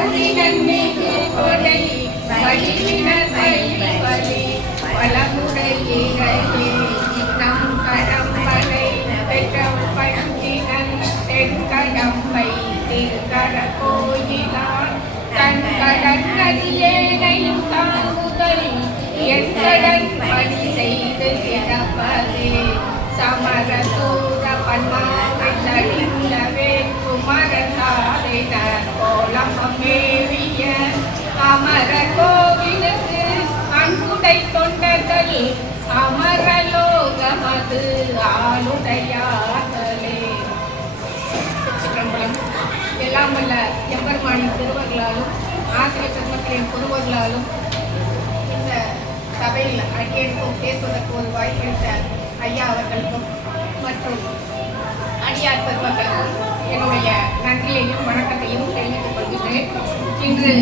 அருளினன் மிகு கொடை வழிவினர் வழி வளமுடைய நம் கடம்பலை பெற்ற பழங்கினன் தென்கடம்பை திருக்கட கோயிலான் தன் கடன் நதியேனையும் தாங்குதல் என் கடன் பணி செய்து கிடப்பதே சமர சூர பன்மாவை தடிந்தவே குமரதாரினர் கோலம் மேவிய அமர கோவிலுக்கு அன்புடை தொண்டர்கள் அமரலோகமது ஆளுடையார்களே. எல்லாம் வல்ல எம்பெருமானின் திருவர்களாலும் ஆசிரியர் பெருமக்களின் குருவர்களாலும் இந்த சபையில் அடியேற்கும் பேசுவதற்கு ஒரு வாய்ப்பளித்த ஐயா அவர்களுக்கும் மற்றும் அடியார் பெருமக்களுக்கும் என்னுடைய நன்றியையும் வணக்கத்தையும் தெரிவித்துக் கொள்கிறேன். இன்று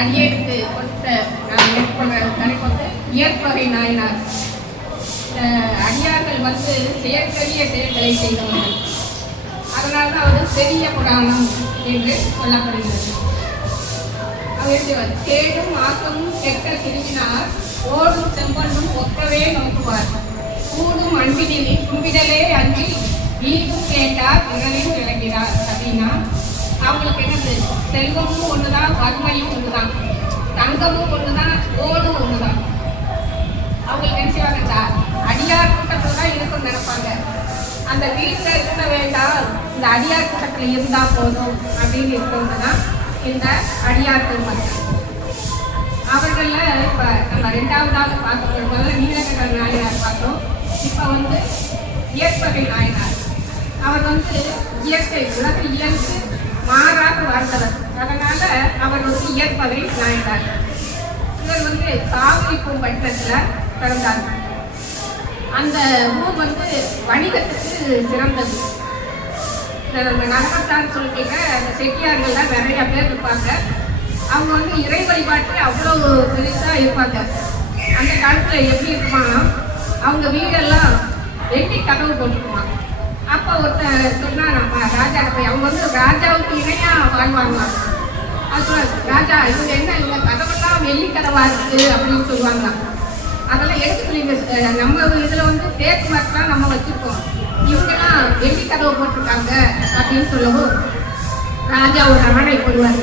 அடியேற்கு கொடுத்த நான் மேற்கொண்ட தலைப்பு இயற்பகை நாயனார். அடியார்கள் செயற்கரிய செயல்களை செய்தவர்கள், அதனால தான் அவர் பெரிய புராணம் என்று சொல்லப்படுகிறது. அவர் தேடும் ஆக்கமும் கெட்ட திரும்பினார் ஓடும் செம்பொன்னும் ஒக்கவே நோக்குவார் கூடும் அன்பினில் கும்பிடலே அன்றி வீடும் கேட்டார் விரலையும் விளங்கிறார். அப்படின்னா அவங்களுக்கு என்னது, செல்வமும் ஒண்ணுதான், வறுமையும் ஒண்ணுதான், தங்கமும் ஒண்ணுதான், ஓடும் ஒண்ணுதான். அவங்களுக்கு என்ன செய்வாங்க, அடியார் கூட்டத்தில் தான் இருக்குன்னு நினைப்பாங்க. அந்த வீட்டில் இருக்க வேண்டாம், இந்த அடியார் கூட்டத்தில் இருந்தா போதும் அப்படின்னு இருக்கிறவங்க தான் இந்த அடியார் பெருமக்கள். அவர்கள இப்ப நம்ம ரெண்டாவதாக பார்க்க போது நீலகண்ட நாயனார் பார்த்தோம். இப்ப இயற்பகை நாயனார். அவர் இயற்கை உலக இயல்பு மாறாக வாழ்ந்தவர். அதனால அவர் இயற்பகை நாயனார். இவர் காவிரி பூம்பட்டினத்தில் பிறந்தார். அந்த ஊர் வணிகத்துக்கு சிறந்தது. நகரத்தான் சொல்லிட்டு அந்த செட்டியார்கள்லாம் நிறைய பேர் இருப்பாங்க. அவங்க இறை வழிபாட்டு அவ்வளோ பெருசாக இருப்பாங்க. அந்த காலத்தில் எப்படி இருக்குமா, அவங்க வீடெல்லாம் வெட்டி கதவு போட்டுக்குவாங்க. அப்போ ஒருத்தர் சொன்னா, நம்ம ராஜா போய் அவங்க ராஜாவுக்கு இணையாக வாழ்வாங்க. அது ராஜா இவங்க என்ன இவங்க கதவெல்லாம் வெள்ளி கதவாக இருக்குது அப்படின்னு சொல்லுவாங்க. அதெல்லாம் எடுத்துக்கலீங்க, நம்ம இதில் தேக்கு மரத்தெலாம் நம்ம வச்சுருக்கோம், இவங்கெல்லாம் வெள்ளி கதவை போட்டிருக்காங்க அப்படின்னு சொல்லவும் ராஜா ஒரு அரணை போடுவார்.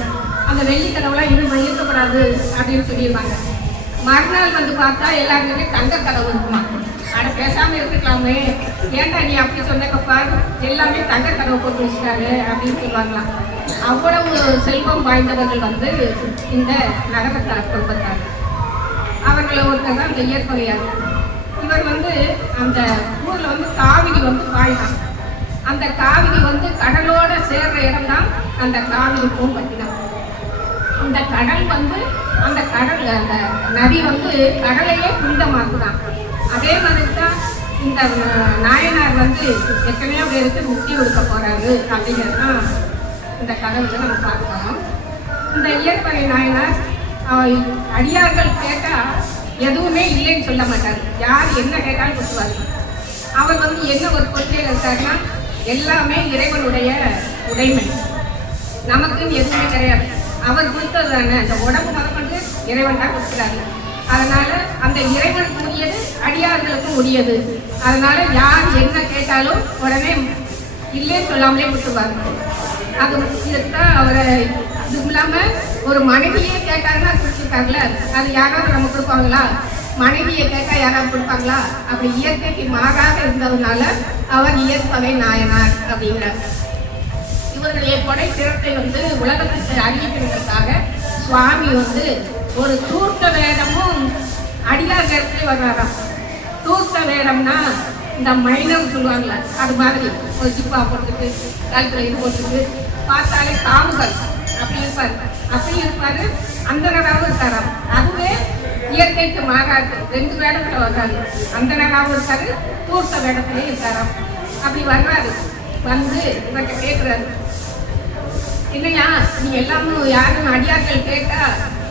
அந்த வெள்ளி கதவுலாம் இன்னும் இருக்கக்கூடாது அப்படின்னு சொல்லிடுவாங்க. மறுநாள் பார்த்தா எல்லாருமே தங்க கதவு இருக்குமா. ஆனா பேசாமல் இருந்துக்கலாமே, ஏன்டா நீ அப்படி சொன்னக்கப்பா, எல்லாமே தங்க கதவை போட்டு வச்சுட்டாரு அப்படின்னு சொல்லுவாங்களாம். அவ்வளவு செல்வம் வாய்ந்தவர்கள் இந்த நகரத்தார் குடும்பத்தார். அவர்களை ஒருத்தர் தான் இந்த இயற்பகையார். இவர் அந்த ஊர்ல காவிரி பாய்தான். அந்த காவிரி கடலோட சேர்ற இடம் தான் அந்த காவிரி பூம்பட்டினம். இந்த கடல் அந்த கடல் அந்த நதி கடலையே புனிதமாக்குதான். அதே மாதிரி தான் இந்த நாயனார் எத்தனையோ பேருக்கு முக்தி கொடுக்க போறாரு அப்படிங்கிறது தான் இந்த கதவுல நம்ம பார்க்கணும். இந்த இயற்பகை நாயனார் அடியார்கள் கேட்டா எதுவுமே இல்லைன்னு சொல்ல மாட்டார். யார் என்ன கேட்டாலும் கொடுத்துவார். அவர் என்ன ஒரு கொள்கையில் இருக்காருன்னா, எல்லாமே இறைவனுடைய உடைமை, நமக்குன்னு எதுவுமே கிடையாது. அவர் கொடுத்தது தானே, அந்த உடம்பு முதற்கொண்டு இறைவன் தான் கொடுக்குறாரு. அதனால அந்த இறைவனுக்கு உரியது அடியார்களுக்கும் உரியது. அதனால யார் என்ன கேட்டாலும் உடனே இல்லைன்னு சொல்லாமலே கொடுத்துருவாங்க. அது இதுதான் அவரை. இது இல்லாமல் ஒரு மனைவியே கேட்டாருன்னா கொடுத்துருக்காங்கள, அது யாராவது நம்ம கொடுப்பாங்களா? மனைவியை கேட்டால் யாராவது கொடுப்பாங்களா? அப்படி இயற்கைக்கு மாறாக இருந்ததுனால அவர் இயற்பகை நாயனார் அப்படிங்கிறார். இவர்களுடைய கொடை திறத்தை உலகத்துக்கு அறிவிக்கிறதுக்காக சுவாமி ஒரு தூர்த்த வேடமும் அடியார் நேரத்திலே வர்றாராம். தூர்த்த வேடம்னா இந்த மைனம் சொல்லுவாங்களே, அது மாதிரி ஒரு ஜிப்பா போட்டுட்டு கழுத்தில் இது போட்டுட்டு பார்த்தாலே காவுகள் அப்படி இருப்பாரு. அந்தனராகவும் இருக்காராம். அதுவே இயற்கைக்கு மாறாது. 2 வேடத்துல வர்றாரு. அந்தனராகவும் இருக்காரு, தூர்த்த வேடத்திலே இருக்காராம். அப்படி வர்றாரு. இவர்கிட்ட கேட்குறாரு, இல்லையா நீ எல்லாமும் யாரும் அடியார்கள் கேட்டா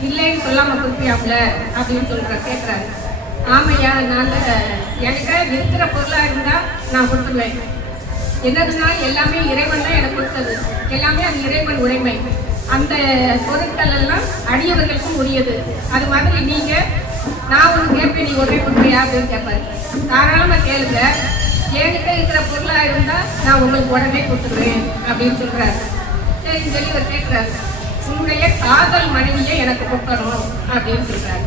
இல்லைன்னு சொல்லாம கொடுப்பியாம்ல அப்படின்னு கேட்குறாரு. ஆமையா, அதனால என்கிட்ட இருக்கிற பொருளாக இருந்தால் நான் கொடுத்துருவேன். என்னதுன்னா எல்லாமே இறைவன் தான் எனக்கு கொடுத்தது, எல்லாமே அது இறைவன் உடைமை. அந்த பொருட்கள் எல்லாம் அடியவர்களுக்கும் உரியது. அது மாதிரி நீங்க நான் ஒன்று கேட்பேன், நீ ஒரே கொடுக்குறியா அப்படின்னு கேட்பாரு. தாராளமாக கேளுங்க, என்கிட்ட இருக்கிற பொருளாக இருந்தால் நான் உங்களுக்கு உடனே கொடுத்துருவேன் அப்படின்னு சொல்கிறாரு. சரின்னு சொல்லி அவர் கேட்குறாரு, உன்னுடைய காதல் மனைவியை எனக்கு கொடுக்கணும் அப்படின்னு சொல்கிறாரு.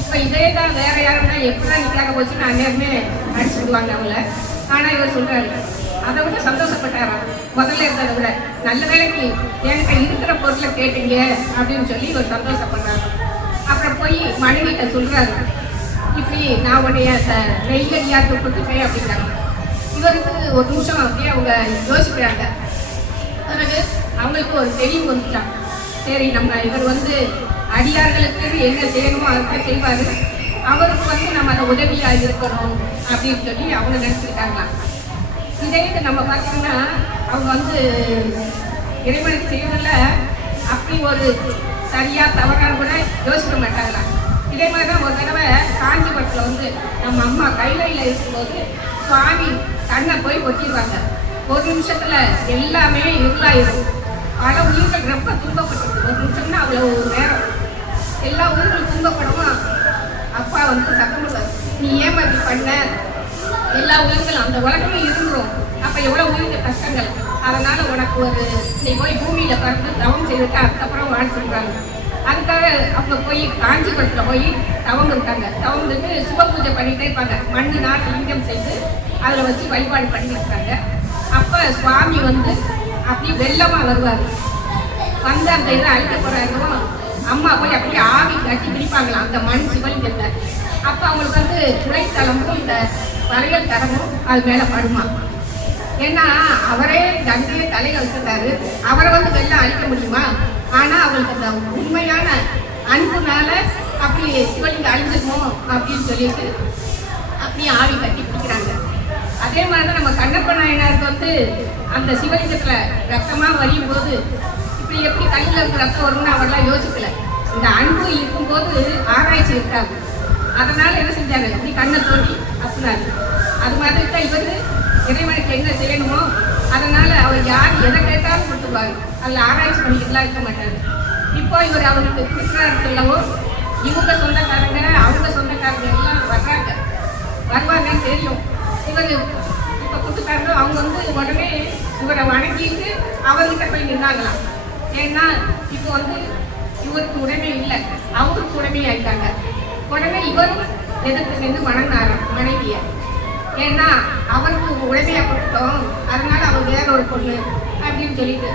இப்போ இதே தான் வேற யாருன்னா எப்படிதான் நிற்காக போச்சு நான் நேரமே அடிச்சு விடுவாங்க அவங்கள. ஆனால் இவர் சொல்கிறாரு, அதை விட சந்தோஷப்பட்டாராம் முதல்ல இருந்ததை விட. நல்ல வேலைக்கு என்கிட்ட இருக்கிற பொருளை கேட்டீங்க அப்படின்னு சொல்லி இவர் சந்தோஷப்படுறாரு. அப்புறம் போய் மனைவிட்ட சொல்கிறாரு, இப்படி நான் உடைய நெய்யடியாருக்கு கொடுத்துட்டேன் அப்படிங்கிறாங்க. இவருக்கு ஒரு நிமிஷம் அப்படியே அவங்க யோசிக்கிறாங்க. பிறகு அவங்களுக்கு ஒரு தெளிவு வந்துட்டாங்க. சரி, நம்ம இவர் வந்து அடியார்களுக்கு என்ன செய்யணுமோ அதுதான் செய்வார், அவருக்கு வந்து நம்ம அதை உதவியாக இருக்கணும் அப்படின்னு சொல்லி அவங்க நினச்சிருக்காங்களாம். இதே இது நம்ம பார்த்தீங்கன்னா அவங்க வந்து இறைவனுக்கு செய்வதில் அப்படி ஒரு சரியாக தவறான கூட யோசிக்க மாட்டாங்களாம். இதே மாதிரி தான் ஒரு தடவை காஞ்சிபுரத்தில் வந்து நம்ம அம்மா கைலையில் இருக்கும்போது சுவாமி கண்ணை போய் கொட்டிடுவாங்க. ஒரு நிமிஷத்தில் எல்லாமே இருளாயிரும். பல உயிர்கள் ரொம்ப துன்பப்பட்டிருக்கு. ஒரு நிமிஷம்னா அவ்வளோ ஒரு நேரம் எல்லா உயிர்களும் துன்பப்படவும் அப்பா வந்து சத்தமிடுவார், நீ ஏமாற்றி பண்ண எல்லா உயிர்களும் அந்த உலகமே இருந்துரும். அப்போ எவ்வளோ உயிருக்கு கஷ்டங்கள், அதனால் உனக்கு ஒரு நீ போய் பூமியில் பறந்து தவம் செய்துட்டு அதுக்கப்புறம் வாழ் சொல்கிறாங்க. அதுக்காக அவங்க போய் காஞ்சிபுரத்தில் போய் தவம் இருக்காங்க. தவம் இருந்து சுப பூஜை பண்ணிகிட்டே இருப்பாங்க. மண்ணினால் லிங்கம் செய்து அதில் வச்சு வழிபாடு பண்ணிட்டு இருக்காங்க. அப்போ சுவாமி வந்து அப்படி வெள்ளமாக வருவார். வந்து அந்த இதை அழிக்க போகிறாங்க. அம்மா போய் அப்படியே ஆவி கட்டி பிடிப்பாங்களாம் அந்த மண் சிவலிங்கத்தை. அப்போ அவங்களுக்கு வந்து துளைத்தளமும் இந்த வளையல் தரமும் அது மேலே படுமா. ஏன்னா அவரே கங்கையை தலையில் வச்சுருந்தாரு, அவரை வந்து வெள்ளம் அழிக்க முடியுமா? ஆனால் அவங்களுக்கு அந்த உண்மையான அன்புனால அப்படி சிவலிங்கம் அழிஞ்சிருமோ அப்படின்னு சொல்லிட்டு அப்படியே ஆவி கட்டி பிடிக்கிறாங்க. அதே மாதிரி தான் நம்ம கண்ணப்ப நாயனாருக்கு வந்து அந்த சிவலிங்கத்தில் ரத்தமாக வரியும் போது இப்படி எப்படி கையில் இருக்க ரத்தம் வரும்னு அவரெல்லாம் யோசிக்கல. இந்த அன்பு இருக்கும்போது ஆராய்ச்சி இருக்காது. அதனால் என்ன செஞ்சாங்க, இப்படி கண்ணை தோண்டி அப்படின்னாரு. அது மாதிரி தான் இவர் இறைவனுக்கு என்ன செய்யணுமோ அதனால் அவர் யார் எதை கேட்டாலும் கொடுத்துருவாங்க. அதில் ஆராய்ச்சி பண்ணிக்கிட்டுலாம் இருக்க மாட்டார். இப்போ இவர் அவருக்கு கொடுக்குறாரு சொல்லவும் இவங்க சொந்தக்காரங்க அவங்க சொந்தக்காரங்க எல்லாம் வருவாங்கன்னு தெரியும். இவர் இப்போ கொடுத்துட்டாங்க. அவங்க வந்து உடனே இவரை வணங்கிட்டு அவர்கிட்ட போய் நின்னாங்களாம். ஏன்னா இப்போ வந்து இவருக்கு உடனே இல்லை, அவருக்கு உடனே ஆயிட்டாங்க. உடனே இவரும் எதிர்த்து நின்று வணங்கினாராம் மனைவியை. ஏன்னா அவருக்கு உடமையாக கொடுத்தோம், அதனால அவர் வேற ஒரு பொண்ணு அப்படின்னு சொல்லிட்டு.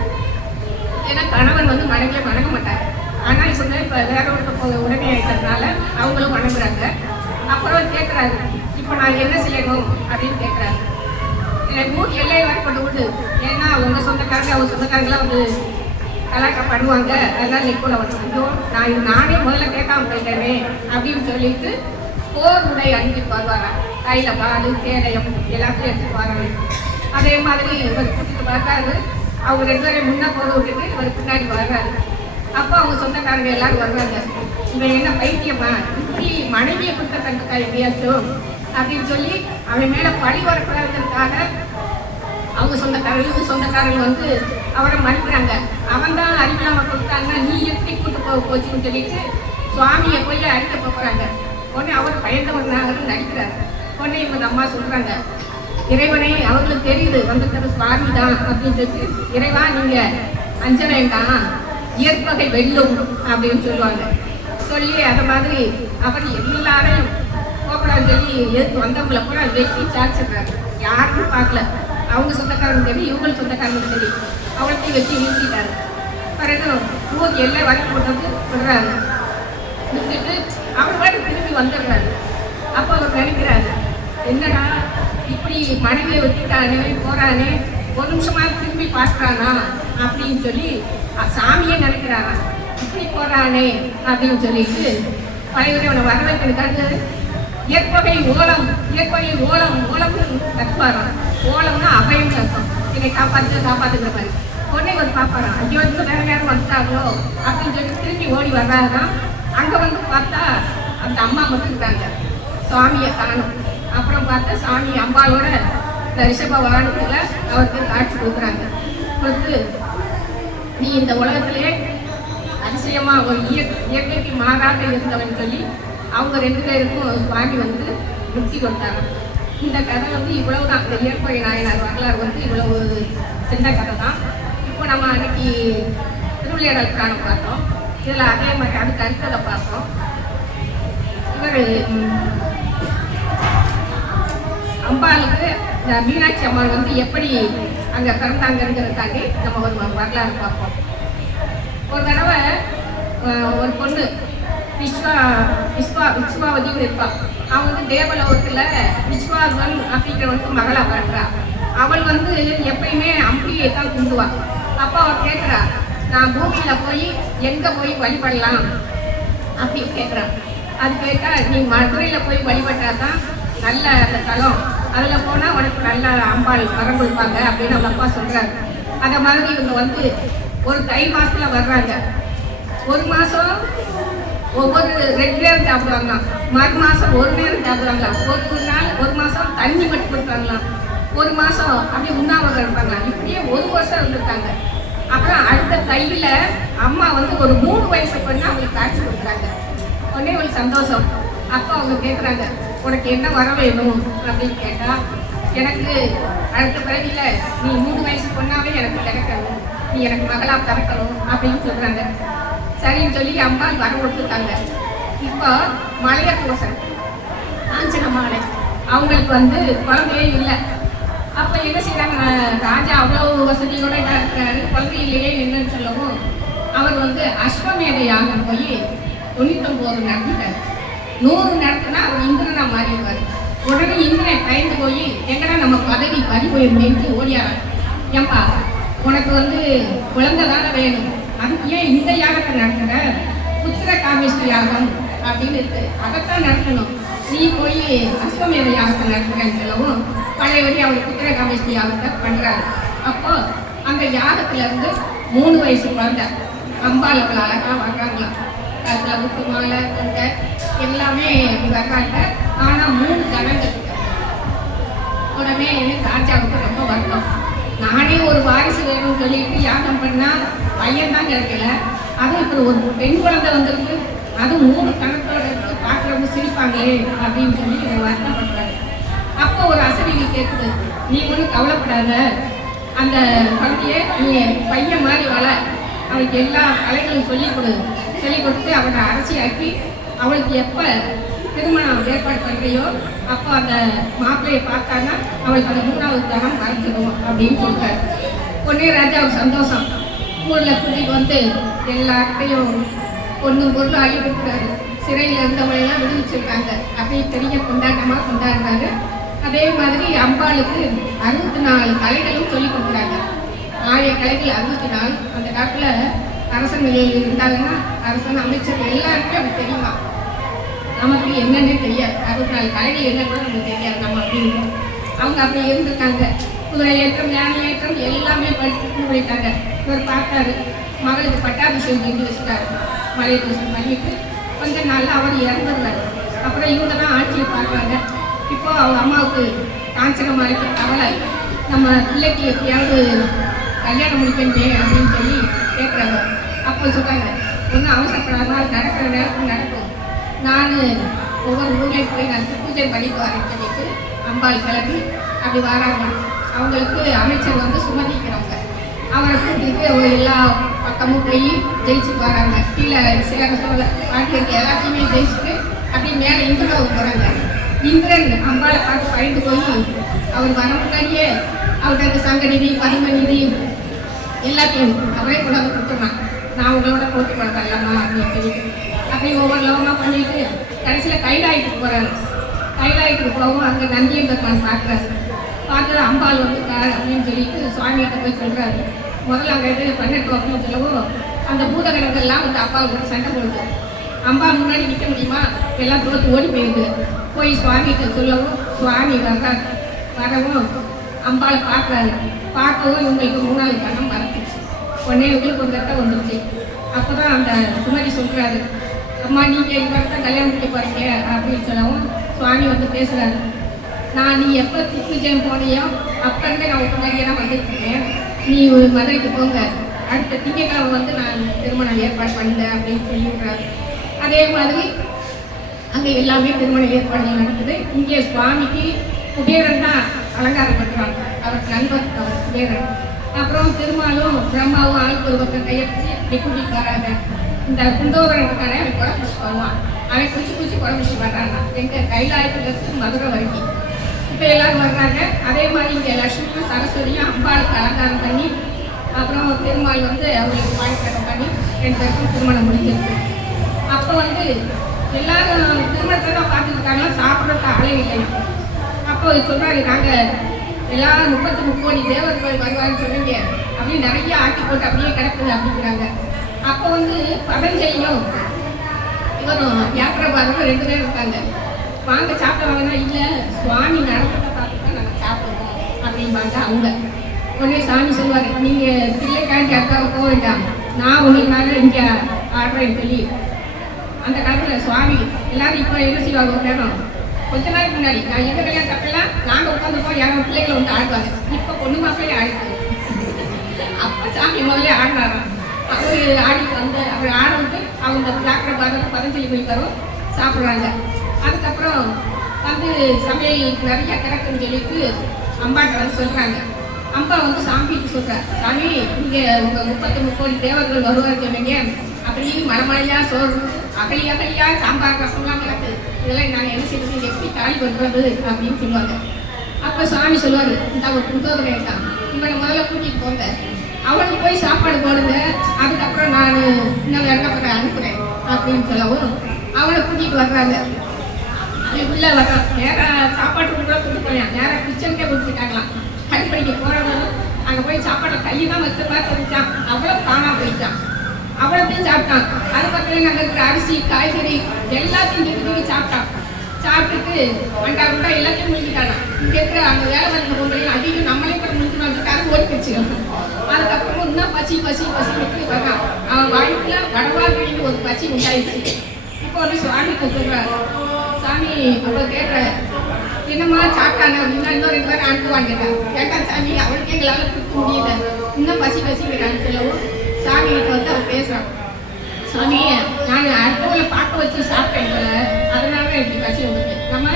ஏன்னா கணவன் வந்து மனைவியை வணங்க மாட்டாங்க. ஆனால் இப்போ வேற ஒரு உடனே ஆயிட்டதுனால அவங்களும் வணங்குறாங்க. அப்புறம் கேட்குறாரு, இப்போ நான் என்ன செய்யணும் அப்படின்னு கேட்குறாரு. எனக்கு ஊர் எல்லையை வரை கொண்டு விடு, ஏன்னா உங்கள் சொந்தக்காரங்க அவங்க சொந்தக்காரங்களாம் வந்து கலாக்கா பண்ணுவாங்க, அதனால நீ கூட வந்து நான் இது நானே முதல்ல கேட்காம போயிட்டேனே அப்படின்னு சொல்லிட்டு போர் உடை அணிஞ்சிட்டு வருவாராம். கையில் பால் கேடயம் எல்லாத்தையும் எடுத்துட்டு வராங்க. அதே மாதிரி இவர் கூட்டிட்டு வர்றாரு. அவங்க 2 பேரையும் முன்னே போட விட்டுட்டு இவர் பின்னாடி வர்றாரு. அப்போ அவங்க சொந்தக்காரங்க எல்லாரும் வருவாங்க. இவன் என்ன பைத்தியமா, இப்படி மனைவியை கொடுத்த கண்டுக்கா எப்படியாச்சும் அப்படின்னு சொல்லி அவன் மேலே பழி வரக்கூடாதுக்காக அவங்க சொந்தக்காரங்க வந்து அவரை மறுக்கிறாங்க. அவன் தான் அறிவில்லாமல் கொடுத்தாங்கன்னா நீ எப்படி கூட்டு போச்சுன்னு சொல்லிட்டு சுவாமியை போய் அடிக்க போகிறாங்க. உடனே அவர் பயந்தவனாக நடிக்கிறார். உடனே இவங்க அம்மா சொல்கிறாங்க, இறைவனே அவங்களுக்கு தெரியுது வந்திருக்கிறது சுவாமி தான் அப்படின்னு சொல்லிட்டு, இறைவா நீங்கள் அஞ்ச வேண்டாம், இயற்பகை வெல்லும் அப்படின்னு சொல்லுவாங்க. சொல்லி அதை மாதிரி அவர் எல்லாரையும் போகலான்னு சொல்லி எதுக்கு வந்தவங்களை கூட வெட்டி சாச்சிடுறாரு. யாருக்கும் பார்க்கல. அவங்க சொந்தக்காரங்க சரி இவங்களுக்கு சொந்தக்காரங்க சரி அவளையும் வச்சு நிறுத்திட்டாரு. பிறகு ஊர் எல்லாம் வரைக்கும் கொண்டு வந்து விடுறாரு. நிறுத்திட்டு அவர் பாட்டு திரும்பி வந்துடுறாரு. அப்போ அவர் நினைக்கிறாரு, என்னடா இப்படி மனைவியை விட்டுட்டானே போகிறானே, ஒரு நிமிஷமாக திரும்பி பார்க்குறானா அப்படின்னு சொல்லி சாமியே நினைக்கிறாரா. இப்படி போகிறானே அப்படின்னு சொல்லிட்டு பழைய அவனை வர வைக்கிறதுக்காக இயற்பகை ஓலம் ஓலம்னு கற்றுவாராம். ஓலம்னா அபயம் அர்த்தம், என்னை காப்பாற்றுங்கிற மாதிரி. உடனே இவர் பார்ப்பாராம், ஐயோ இன்னும் வேற யாரும் வந்துட்டாங்களோ அப்படின்னு சொல்லி திரும்பி ஓடி வர்றாருதான். அங்கே வந்து பார்த்தா அந்த அம்மா மட்டும் இருக்காங்க, சுவாமியை காணும். அப்புறம் பார்த்தா சாமி அம்பாளோட இந்த ரிஷப வாகனத்தில் அவருக்கு காட்சி கொடுக்குறாங்க. கொடுத்து நீ இந்த உலகத்திலே சத்தியமாக ஒரு இயற்கைக்கு மாறாக இருந்தவன் சொல்லி அவங்க 2 பேருக்கும் சுவாமி வந்து முக்தி கொடுத்தாங்க. இந்த கதை வந்து இவ்வளவுதான். இந்த இயற்பொழி நாயனார் வரலாறு வந்து இவ்வளவு சின்ன கதை தான். இப்போ நம்ம அன்னைக்கு திருவிளையாடல் புராணம் பார்த்தோம். இதில் அதே மாதிரி அதுக்கு அடுத்ததை பார்த்தோம். இவர் அம்பாளுக்கு இந்த மீனாட்சி அம்மாள் வந்து எப்படி அங்கே பிறந்தாங்கிறதுக்காண்டி நம்ம ஒரு வரலாறு பார்ப்போம். ஒரு தடவை ஒரு பொண்ணு விஸ்வாவதின்னு இருப்பாள். அவன் வந்து தேவலோகத்தில் விஸ்வாவன் அப்படிங்கிறவனுக்கு மகளாக வாழ்றா. அவள் வந்து எப்பயுமே அம்பிகையை தான் கும்பிடுவாள். அப்போ அவள் கேட்குறா, நான் பூமியில் போய் எங்கே போய் வழிபடலாம் அப்படின்னு கேட்குறான். அது கேட்டால் நீ மதுரையில் போய் வழிபட்டால் தான் நல்ல அந்த தலம், அதில் போனால் உனக்கு நல்ல அம்பாள் வரம் கொடுப்பாங்க அப்படின்னு அவங்க அப்பா சொல்கிறாரு. அந்த மாதிரி இவங்க வந்து ஒரு தை மாதத்தில் வர்றாங்க. ஒரு மாதம் ஒவ்வொரு 2 நேரம் சாப்பிடுவாங்களாம். மறு மாதம் 1 நேரம் சாப்பிடுவாங்களாம். ஒரு மாதம் தண்ணி மட்டும் கொடுத்தாங்களாம். ஒரு மாதம் அப்படியே உண்ணாவிரதம் இருப்பாங்களாம். இப்படியே 1 வருஷம் இருந்திருக்காங்க. அப்புறம் அடுத்த தையில் அம்மா வந்து ஒரு 3 வயசு பண்ணி அவங்களுக்கு காட்சி கொடுக்குறாங்க. உடனே ஒரு சந்தோஷம். அப்போ அவங்க கேட்குறாங்க, உனக்கு என்ன வர வேணும் அப்படின்னு கேட்டால், எனக்கு அடுத்த பிறவியில் நீ 3 வயசு பொண்ணாவே எனக்கு கிடைக்கணும், நீ எனக்கு மகளாக பிறக்கணும் அப்படின்னு சொல்கிறாங்க. சரின்னு சொல்லி அம்பாள் வர கொடுத்துட்டாங்க. இப்போ மலையரசன் காஞ்சன மாலை அவங்களுக்கு வந்து குழந்தையே இல்லை. அப்போ என்ன செய்கிறாங்க, ராஜா அவ்வளோ வசதியோடு என்ன இருக்கிறாரு, குழந்தை இல்லையே என்னன்னு சொல்லவும் அவர் வந்து அஸ்வமேத யாகம் போய் 99 நடத்திட்டார். 100 நடத்தினா அவர் இந்திரனா மாறிடுவார். உடனே இந்திரன் பயந்து போய் எங்கடா நம்ம பதவி பறி போயிருந்தேன்ட்டு ஓடியாரார். ஏன்பா உனக்கு வந்து குழந்தை தானே வேணும், அதுக்கு ஏன் இந்த யாகத்தை நடத்துகிற, புத்திர காமிஷ்ட யாகம் அப்படின்னு இருக்கு, அதைத்தான் நடத்தணும், நீ போய் அஸ்வமேத யாகத்தை நடத்துகிறேன்னு சொல்லவும் பழையபடி அவர் புத்திர காமிஷ்ட யாகத்தை பண்ணுறாரு. அப்போ அந்த யாகத்திலேருந்து 3 வயசு குழந்தை அம்பாள் அவள் அழகாக வர்றாங்களாம். அதில் முத்து மாலை கொண்ட எல்லாமே வர்றாங்க. ஆனால் 3 கணங்கள். உடனே எனக்கு ராஜாவுக்கு ரொம்ப வருத்தம். நானே ஒரு வாரிசு வேணும்னு சொல்லிட்டு யாகம் பண்ணால் பையன் தான் கிடைக்கல, அதுவும் இப்போ ஒரு பெண் குழந்தை வந்திருக்கு, அதுவும் 3 கணக்கோட இருக்கு, பார்க்குறவங்க சிரிப்பாங்களே அப்படின்னு சொல்லி வருத்தப்படுறாங்க. அப்போ ஒரு அசதிகள் கேட்குது, நீ ஒன்றும் கவலைப்படாத, அந்த குழந்தைய நீ பையன் மாதிரி வள, அவளுக்கு எல்லா கலைகளும் சொல்லிக் கொடுத்து அவனை அரசியாக்கி அவளுக்கு எப்போ திருமணம் ஏற்பாடு பண்ணுறியோ அப்போ அந்த மாப்பிள்ளையை பார்த்தான்னா அவளுக்கு அந்த 3வது தரம் மறைச்சிடும் அப்படின்னு சொல்லிட்டாரு. உடனே ராஜாவுக்கு சந்தோஷம். ஊரில் கூட்டிகிட்டு வந்து எல்லாத்தையும் பொண்ணு பொருளும் அள்ளி கொடுக்குறாரு. சிறையில் இருந்தவங்களெல்லாம் விடுவிச்சிருக்காங்க. அப்படியே பெரிய கொண்டாட்டமாக கொண்டாடுறாரு. அதே மாதிரி அம்பாளுக்கு 64 கலைகளும் சொல்லி கொடுக்குறாங்க. 6 கலைகள் 64. அந்த காலத்தில் அரசர்கள் இருந்தாங்கன்னா அரசன் அமைச்சர் எல்லாருமே அப்படி தெரியுமா, நமக்கு என்னன்னே தெரியாது. 64 கலைகள் என்ன கூட நமக்கு தெரியாது நம்ம அப்படின்னு. அவங்க அப்படி இருந்திருக்காங்க. குதிரை ஏற்றம், யானை ஏற்றம் எல்லாமே படிச்சுட்டு போயிட்டாங்க. இவர் பார்த்தாரு, மகளுக்கு பட்டாபிஷேகம் செஞ்சு வச்சுட்டாரு. மலை தோஷம் பண்ணிட்டு கொஞ்ச நாளில் அவர் இறந்துடுறாரு. அப்புறம் இவங்க தான் ஆட்சியை பார்க்குறாங்க. இப்போ அவங்க அம்மாவுக்கு காஞ்சன மாலைக்கு கவலை, நம்ம பிள்ளைக்கு எப்படியாவது கல்யாணம் முடிக்கணுமே அப்படின்னு சொல்லி கேட்குறாங்க. அப்போ சொல்கிறாங்க, ஒன்றும் அவசரப்படாமல் அது நடக்கிற நேரத்தில் நடக்கும், நான் ஒவ்வொரு ஊர்லேயும் போய் நான் பூஜை பண்ணிட்டு வரேன்னு சொல்லிட்டு அம்பாள் கிளம்பி அப்படி வராங்க. அவங்களுக்கு அமைச்சர் வந்து சுமதிக்கிறவங்க, அவரை கூட்டிட்டு எல்லா பக்கமும் போய் ஜெயிச்சுட்டு வராங்க. கீழே சில பாட்டியருக்கு எல்லாத்தையுமே ஜெயிச்சுட்டு அப்படியே மேலே இந்திரனுக்கு போகிறாங்க. இந்திரன் அம்பாளை பார்த்து பயந்து போய் அவர் வர முன்னாடியே அவருக்கு சங்க நிதி, பரிம நிதி எல்லாத்தையும் அவரே கொண்டாந்து கொடுத்துருவாங்க. நான் உங்களோட போட்டி பழக்கலாமா அப்படின்னு சொல்லிட்டு அப்படி ஒவ்வொரு லவமாக பண்ணிட்டு கடைசியில் கைலாயத்துக்கு போகிறாரு. கைலாயத்துக்கு போகவும் அங்கே நந்தியம் பெருமான் பார்க்குறாரு. பார்த்து அம்பாள் வந்துட்டார் அப்படின்னு சொல்லிட்டு சுவாமிகிட்ட போய் சொல்கிறாரு. முதல்ல அங்கே இது பண்ணிட்டு அப்படின்னு சொல்லவும் அந்த பூதகணங்கள்லாம் வந்து அப்பாவை கூட சண்டை போடுது. அம்பா முன்னாடி நிற்க முடியுமா, எல்லாம் தோற்று ஓடி போயிடுது. போய் சுவாமிகிட்ட சொல்லவும் சுவாமி வரவும் அம்பாளை பார்க்குறாரு. பார்க்கவும் இவங்களுக்கு 3வது கணம் மறந்துச்சு. உடனே இவங்களுக்கு ஒரு கட்டம் வந்துடுச்சு. அப்போ தான் அந்த குமரி சொல்கிறாரு, அம்மா நீங்கள் இவரை தான் கல்யாணம் பண்ணி போகிறீங்க அப்படின்னு சொல்லவும் சுவாமி வந்து பேசுகிறாரு. நீ எப்போ திக்விஜயம் போனியோ அப்போ இருந்தே நான் குமரியை தான் வந்துருக்கேன். நீ மதுரைக்கு போங்க, அடுத்த திங்கட்கிழமை வந்து நான் திருமணம் ஏற்பாடு பண்ணேன் அப்படின்னு சொல்லியிருக்கிறாரு. அதே மாதிரி அங்கே எல்லாமே திருமண ஏற்பாடுகள் நடக்குது. இங்கே சுவாமிக்கு குபேரன் தான் அலங்காரம் பண்ணுறாங்க, அவருக்கு நண்பர் அவர் குபேரன். அப்புறம் திருமாலும் பிரம்மாவும் ஆளுக்கு ஒரு பக்கம் கையெழுத்து இப்படி கூட்டிகிட்டு வராங்க. இந்த குண்டோதரன் இருக்கானே அவன் குடம் பிடிச்சி வருவான், அவன் குச்சி குடம் பிடிச்சி வர்றாங்க எங்கள் கைலாயத்துலேருந்து மதுரை வரைக்கும். இப்போ எல்லாரும் வர்றாங்க. அதே மாதிரி இங்கே லட்சுமியும் சரஸ்வதியும் அம்பாளுக்கு அலங்காரம் பண்ணி அப்புறம் திருமால் வந்து அவங்களுக்கு பாணிக்கட்டம் பண்ணி 2 பேருக்கும் திருமணம் முடிஞ்சிருக்கு. அப்போ வந்து எல்லாரும் திருமணத்தை தான் பார்த்துருக்காங்க, சாப்பிட்றதுக்கு ஆளே இல்லையா. அப்போ சொல்கிறாரு, நாங்கள் எல்லாரும் 33 கோடி தேவர்கள் வருவான்னு சொன்னீங்க, அப்படியே நிறைய ஆக்கி போட்டு அப்படியே கிடக்குது அப்படிங்கிறாங்க. அப்போ வந்து பதஞ்சலியும் இவரும் வியாக்கிரபாதரும் 2 பேரும் இருக்காங்க. வாங்க சாப்பிட வாங்கினா, இல்லை சுவாமி நடக்கிறத பார்த்து தான் நாங்கள் சாப்பிடுவோம் அப்படிம்பாங்க அவங்க. உடனே சாமி சொல்லுவார், நீங்கள் தில்லைக்காண்டி அக்காவை போக வேண்டாம், நான் உங்களுக்காக இங்கே ஆடுறேன்னு சொல்லி அந்த காலத்தில் சுவாமி எல்லாரும் இப்போ என்ன செய்வாங்க, ஒரு நேரம் கொஞ்ச நாளைக்கு முன்னாடி நான் எங்கள் கல்யாணம் தப்பெல்லாம் நாங்கள் உட்காந்துருப்போம், யாரும் பிள்ளைகளை வந்து ஆடுவாங்க. இப்போ பொண்ணு மாப்பிள்ளையே ஆடிட்டு அப்போ சாமி முதலே ஆடினாராம். அவர் ஆடிட்டு வந்து அவர் ஆடிட்டு அவங்க வியாக்கிரபாதம் பதஞ்சலி போய் தரும் சாப்பிட்றாங்க. அதுக்கப்புறம் வந்து சமையல் நிறைய கிடக்குன்னு சொல்லிட்டு அம்பாட்ட வந்து சொல்கிறாங்க. அம்பா வந்து சாமிக்கு சொல்கிறார், சாமி இங்கே உங்கள் 33 கோடி தேவர்கள் வருவார் சொன்னீங்க, அப்படியே மலைமலையாக சோறு அகலியாக சாம்பார் ரசம்லாம் கிடக்கு, இதெல்லாம் நாங்கள் என்ன செய்யறது, எப்படி தாலி பண்ணுறது அப்படின்னு சொல்லுவாங்க. அப்போ சாமி சொல்லுவார், இந்த ஒரு புத்தகம் இருக்கான், இவனை முதல்ல கூட்டிகிட்டு போங்க, அவனுக்கு போய் சாப்பாடு போடுங்க, அதுக்கப்புறம் நான் இன்னும் வெள்ளப்பட அனுப்புகிறேன் அப்படின்னு சொல்லவும் அவனை கூட்டிகிட்டு வர்றாங்க. உள்ளே வர்றான், நேராக சாப்பாட்டுக்கு கூட கொண்டு போயான், நேராக கிச்சனுக்கே கொடுத்துட்டாங்களாம். அடுப்படிக்கு போகிறவங்க அங்கே போய் சாப்பாட்டை கையை தான் வச்சு பார்த்து வச்சான், அவ்வளோ காணாம போயிட்டான். அவ்வளோத்தையும் சாப்பிட்டான். அது பக்கத்தில் நாங்கள் இருக்கிற அரிசி காய்கறி எல்லாத்தையும் தூக்கி சாப்பிட்டான். சாப்பிட்டுட்டு அண்டா கூட எல்லாத்தையும் முடிஞ்சிட்டானா. இங்கே இருக்கிற அந்த வேலை பார்த்த பொம்பளையும் அதிகம் நம்மளே கூட முடிஞ்சுன்னு வந்துட்டாரு, ஓடி வச்சுக்கணும். அதுக்கப்புறமும் இன்னும் பசி எப்படி வர்றான். அவன் வாழ்க்கையில வடவாழ்க்கைக்கு ஒரு பசி உண்டாயிடுச்சு. இப்போ வந்து சுவாமிக்கு சொல்கிறார், சாமி அப்போ கேட்குற என்னம்மா சாப்பிட்டானே அப்படின்னா இன்னும் 2 பேரும் அனுப்புவான்னு கேட்டான். கேட்டா சாமி அவளுக்கு எங்களால் கொடுக்க முடியல, இன்னும் பசிக்கிறான்னு சொல்லவும் சாமி கிட்ட வந்து அவன் பேசுகிறான், சாமி நான் அடுத்தவங்களை பார்க்க வச்சு சாப்பிட்டேன் போல, அதனால இப்படி பசி வந்துச்சு. நம்ம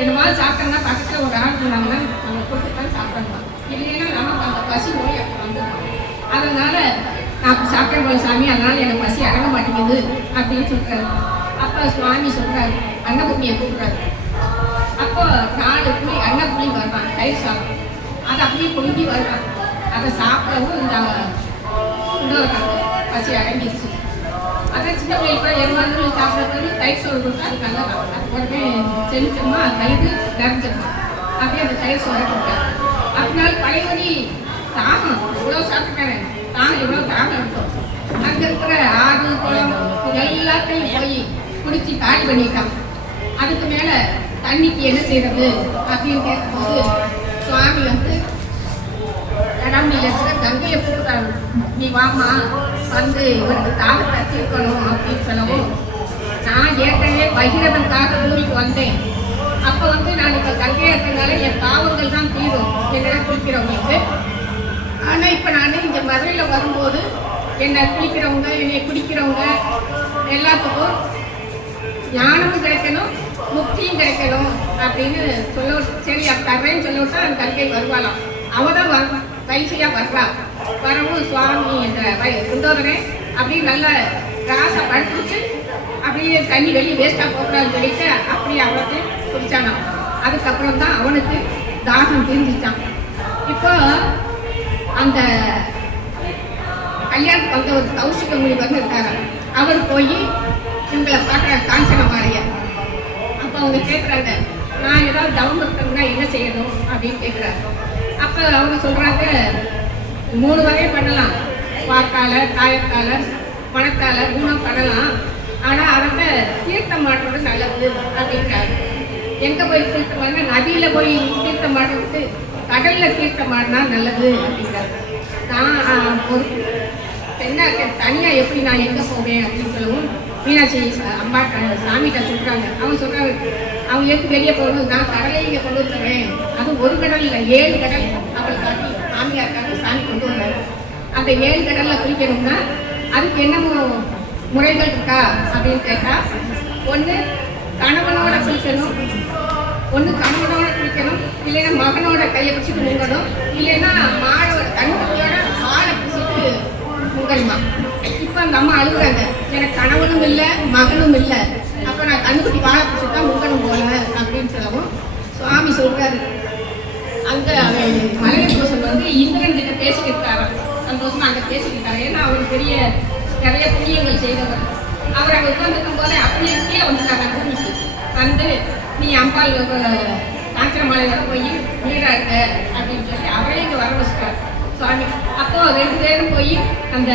என்னமா சாப்பிட்டோம்னா பக்கத்தில் ஒரு ஆள் இருந்தாங்கன்னா நம்ம கொடுத்து தான் சாப்பிடணும், இல்லைன்னா நமக்கு அந்த பசி நோய் அப்போ வந்துடும். அதனால நான் சாப்பிட்டேன் போல சாமி, அதனால எனக்கு பசி அடங்க மாட்டேங்குது அப்படின்னு சொல்கிறாரு. அப்போ சுவாமி சொல்கிறாரு, அன்னபூமியை கூப்பிட்றாரு. அப்போ 4 புளி அன்னப்புளி வருவான், தயிர் சாதம், அதை அப்படியே பொங்கி வருவான். அதை சாப்பிடவும் இந்த பசி அடங்கிடுச்சு. அதை சின்ன பிள்ளைக்கு எருமாதிரி சாப்பிட்றது தயிர் சோறு கொடுத்தா அது நல்லா இருக்கும். அது உடனே செஞ்சிட்டோமா தயிர் நிறைஞ்சிடும், அப்படியே அந்த தயிர் சோறு கொடுத்தாரு. அப்படினால பழையபடி தாகம் இவ்வளோ சாப்பிட்டாங்க, தாகம் எவ்வளோ தாகம் இருக்கும். அங்கே இருக்கிற ஆறு குளம் எல்லாத்தையும் போய் குடிச்சு காலி பண்ணிட்டான். அதுக்கு மேலே தண்ணிக்கு என்ன செய்யறது அப்படின்னு கேட்கும்போது சுவாமி வந்து கடமையில் இருக்கிற கங்கையை கூப்பிட்டாங்க, நீ வாமா வந்து இவருக்கு தாகத்தை தீர்க்கணும் அப்படின்னு சொல்லவும், நான் ஏற்கனவே பகிரவனுக்காக பூமிக்கு வந்தேன். அப்போ வந்து நான் இப்போ கங்கையை இருக்கிறதுனால என் பாவங்கள் தான் தீரும் என்னென்ன குளிக்கிறவங்களுக்கு. ஆனால் இப்போ நான் இங்கே மதுரையில் வரும்போது என்னை குளிக்கிறவங்க என்னை குடிக்கிறவங்க எல்லாத்துக்கும் ஞானமும் கிடைக்கணும் முக்தியும் கிடைக்கணும் அப்படின்னு சொல்ல, சரி தர்றேன்னு சொல்லிவிட்டா அந்த கங்கை வருவாளாம். அவ தான் வயசையாக வர்றா. வரவும் சுவாமி என்ற குண்டோதரே அப்படியே நல்ல ராசை படுத்துட்டு அப்படியே தண்ணி வெளியே வேஸ்ட்டாக போகக்கூடாதுன்னு சொல்லிட்டு அப்படியே அவனுக்கு குடிச்சானான். அதுக்கப்புறம் தான் அவனுக்கு தாகம் தீர்ந்துச்சான். இப்போ அந்த கல்யாணத்துக்கு வந்த ஒரு கௌசிக முனிவர் இருக்காரு, அவர் போய் இவங்களை பார்க்குற காஞ்சன மாறிய. அப்போ அவங்க கேட்குறாங்க, நான் ஏதாவது தவம் இருக்கிறதுனா என்ன செய்யணும் அப்படின்னு கேட்குறாரு. அப்போ அவங்க சொல்கிறாங்க, 3 வகை பண்ணலாம், வாக்கால காயத்தால் பணத்தால் 3 பண்ணலாம், ஆனால் அதை தீர்த்தம் மாட்டுறது நல்லது அப்படிங்கிறாரு. எங்கே போய் தீர்த்தம் மாட்டினா, நதியில் போய் தீர்த்தம் மாட்டுறது கடலில் தீர்த்தம் மாட்டினா நல்லது அப்படிங்கிறாரு. நான் ஒரு பெண்ணாக்க தனியாக எப்படி நான் எங்கே போவேன் அப்படின்னு சொல்லவும் மீனாட்சி அம்பாட்ட சாமிகிட்ட சொல்கிறாங்க. அவங்க சொல்கிறாங்க, அவங்க எதுக்கு வெளியே போகணும், நான் கடலை இங்கே கொண்டு வந்துடுறேன், அது ஒரு கடல் இல்லை 7 கடல் அவளுக்காண்டி மாமியாருக்காக சாமி கொண்டு வர்றாரு. அந்த 7 கடல்ல குளிக்கணும்னா அதுக்கு என்ன முறைகள் இருக்கா அப்படின்னு கேட்டா, ஒன்று கணவனோட குளிக்கணும், இல்லைன்னா மகனோட கையை பிடிச்சிட்டு முங்கணும், இல்லைன்னா மாடோட கண்ணுக்குட்டியோட மாலை பிடிச்சிட்டு முங்கணுமா. இப்போ அந்த அம்மா அழுகுறாங்க, எனக்கு கணவனும் இல்லை மகனும் இல்லை, அப்போ நான் கண்ணுக்குட்டி வாழை பிடிச்சிட்டு தான் முங்கணும் போல அப்படின்னு சொல்லவும் சுவாமி சொல்றாரு. அந்த மலையதோஷம் இந்திரன் கிட்ட பேசிக்கிட்டாரா, சந்தோஷமா அங்கே பேசிக்கிட்டாரு. ஏன்னா அவர் நிறைய புண்ணியங்கள் செய்தவர். அவர் அங்கே உட்காந்துருக்கும் போதே அப்படியே கீழே வந்துட்டாங்க பூமிக்கு வந்து, நீ அம்பாள் காஞ்சனமாலையோட போய் வீடா இருக்க அப்படின்னு சொல்லி அவரே இங்கே வர வச்சுட்டார் சுவாமி. அப்போ 2 பேரும் போய் அந்த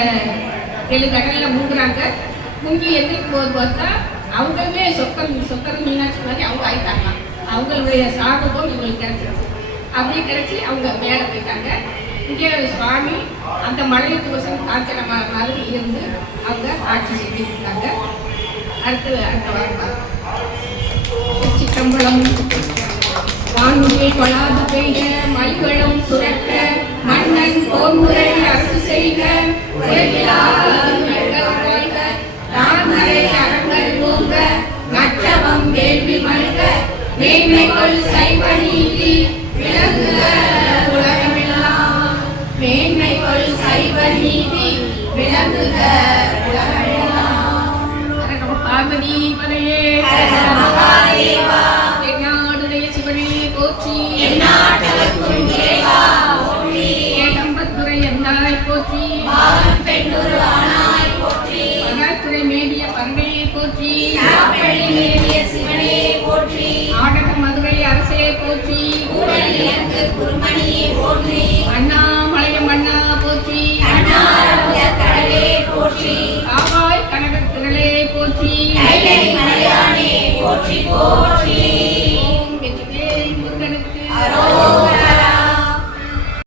7 கடலில் முங்குறாங்க. முங்கி எந்திரிக்கும் போது பார்த்தா அவங்களுமே சொக்கரும் மீனாட்சி மாதிரி அவங்க ஆயிட்டாங்களாம். அவங்களுடைய சாபம் இவங்களுக்கு கிடைச்சிருக்கு. அப்படியே கிடைச்சி அவங்க மேலே போயிட்டாங்க. இங்கே சுவாமி அந்த மலையதோஷம் காஞ்சனமா மாதிரி இருந்து அவங்க ஆட்சி செஞ்சுருக்காங்க. அடுத்த வாரம் சிற்றம்பலம். வான்முறை கொளாது பெய்க, மல்வளம் சுரக்க, மன்னன் போர்முறை அரசு செய்க, தான்மறை அறங்கள் ஓங்க, நற்றவம் வேள்வி மல்க, மேன்மைகள் சைவ நீதி விளங்குக உலகமெல்லாம். மேன்மைகள் சைவ நீதி விளங்குக உலகமெல்லாம். பார்வதி பதையே என்னாடுடைய சிவனே போற்றி, எந்நாட்டவர்க்கும் இறைவா போற்றி, ஏகம்பத்துறை எந்தாய் போற்றி, பெண்ணொரு ஆனாய் போற்றி, பகாத்துறை மேடிய பரமே போற்றி, மேடிய சிவ